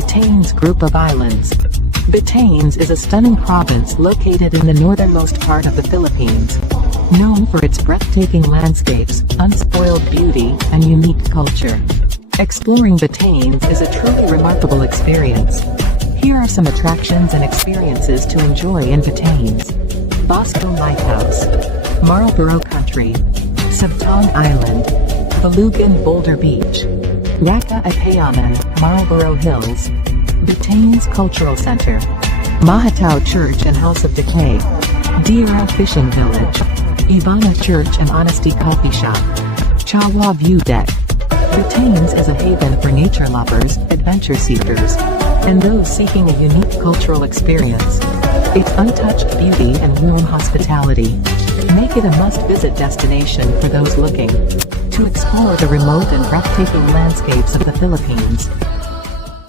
Batanes group of islands. Batanes is a stunning province located in the northernmost part of the Philippines. Known for its breathtaking landscapes, unspoiled beauty, and unique culture. Exploring Batanes is a truly remarkable experience. Here are some attractions and experiences to enjoy in Batanes. Bosco Lighthouse, Marlboro Country, Sabtong Island, Balugan Boulder Beach, Raka at Hayanan, Marlboro Hills, Batanes Cultural Center, Mahatao Church and House of Decay, Dira Fishing Village, Ivana Church and Honesty Coffee Shop, Chawa View Deck. Batanes is a haven for nature lovers, adventure seekers, and those seeking a unique cultural experience. Its untouched beauty and warm hospitality make it a must-visit destination for those looking to explore the remote and breathtaking landscapes of the Philippines.